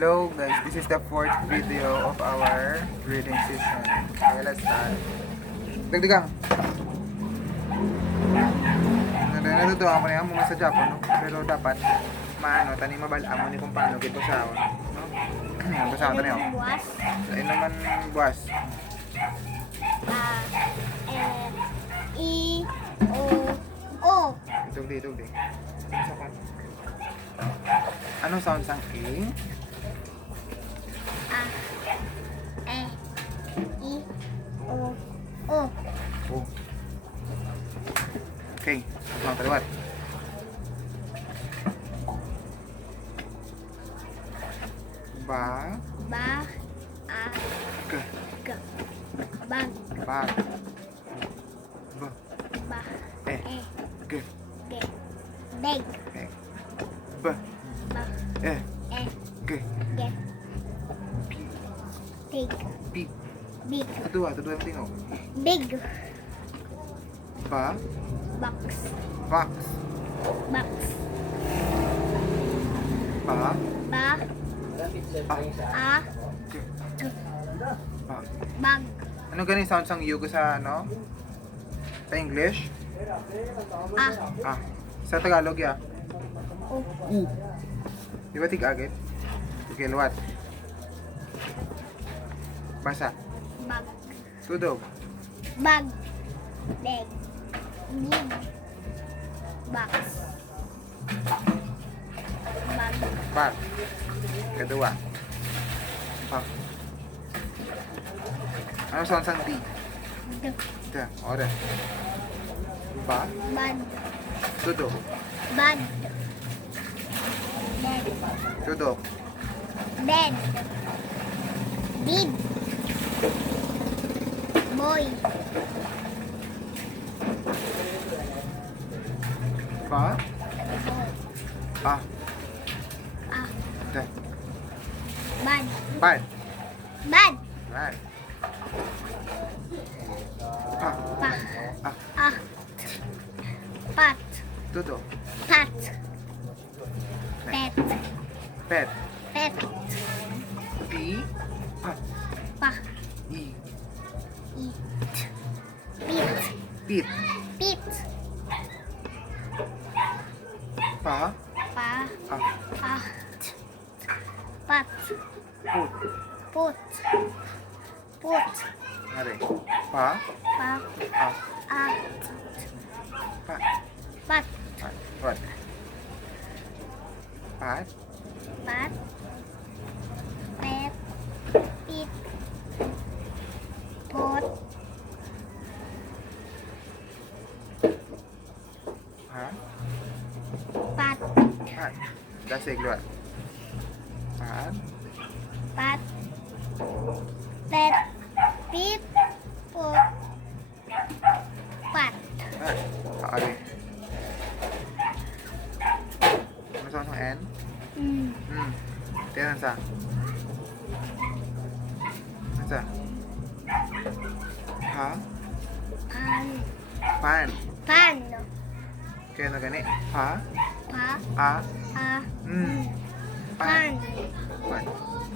Hello guys, this is the fourth video of our reading session. Okay, let's start. Dagdagang. Natutuwa ko na mga sa Japon, no? Pero dapat tani mabalaan mo ni kung paano gito sa no? Basa ko tani ako. Buwas. Lain naman buwas. I, O. Itugdi. Anong sound sang A? I, O. Oh. Okay, sound kaliwat. Ba. G. Bag. Bag. B. Ba. E. G. Beg. E. B. Ba. E. G. Get. Pig. P. Big. Tudua yung tingo. Big. Ba. Box. Box. Box. Ba. Ba. A. G. Ba. Bag. Ano ganing sound sang yugo sa ano? Sa English? A. Sa Tagalog ya? O. U. Di ba tig-agit? Okay, luwat. Basa. Bag. Tudog. Bag. Bag. Big. Box. Bag. Bag. Kedua. Bag. Ano sound sang D? D. Da. Ora. Ba. Bad. Tudog. Bad. Bed. Tudog. Bed. Bid. Boy. Ba. Boy. A. A. Da. Bad. Bad. Bad. Bad. Pa. Pa. A. A. Pat. Tudog. Pat. Pet. Pet. Pet. P. Pa. Pa. I. I. Pit. Pit. Pit. Pa. Pa. A. A. Pat. Put. Put. Put. Are. Pa. Pa. A. A. Pa. Pat. What? Pat. Pat. Pet. Pit. Pot. Ha? Pat. Pat. Dasig luwat. Pat. Pat. Pet. Pit. Pot. Pat. Pat. Are. Ano sound sang N? Tiyan sa. Sa. Ha? Pan. Pan. Pan. Kaya na gani. Pa. Pa. A. A. Pan. Pan. Pan.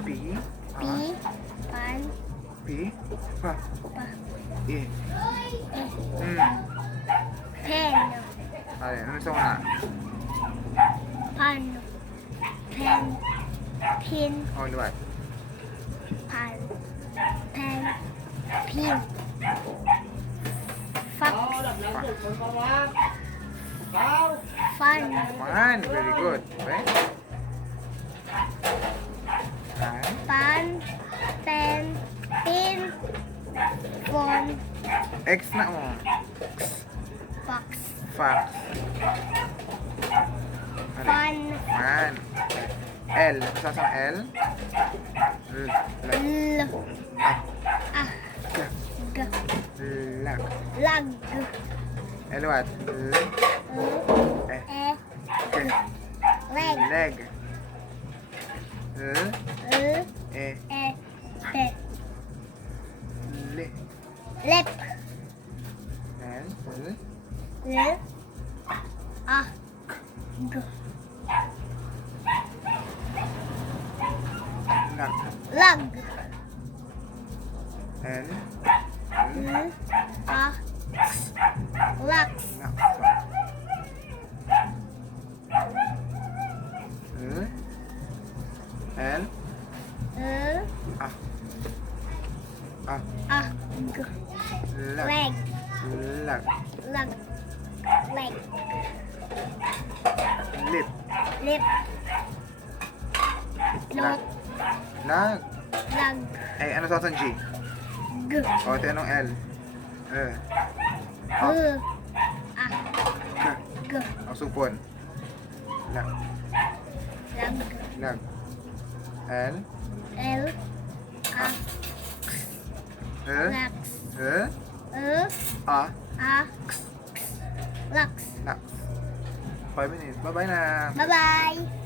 P. A. Pi. Pan. P. Pa. Pa. E. Pen. Are. Ano sound na? Pan. Pen. Pin. Oh, luwat. Pan. Pen. Pin. Fox. Fun. Pan. Very good. Okay. Pan. Pan. Pen. Pin. Phone. X na mo. Fox. Fox. Fun. Man. L. Sa sang L. L. L. Ah. Ah. G. Lag. Lag. L what? L. Eh. E. K. Leg. Leg. L. L. E. E. P. Le. Lip. L. L. L. A. G. Lag. Lag. L. A. Lax. Lax. L. Ah. Ah. Ah. Lag. Leg. Lag. Lag. Leg. Lip. Lip. Lot. Lag. Lag. Eh, ano sa G? G. O, ito anong L? Ah. Ah. K. G. O, supon. Lag. Lag. Lag. L. L. A. Lax. A. A. Lax. Lax. 5 minutes. Bye-bye na. Bye-bye.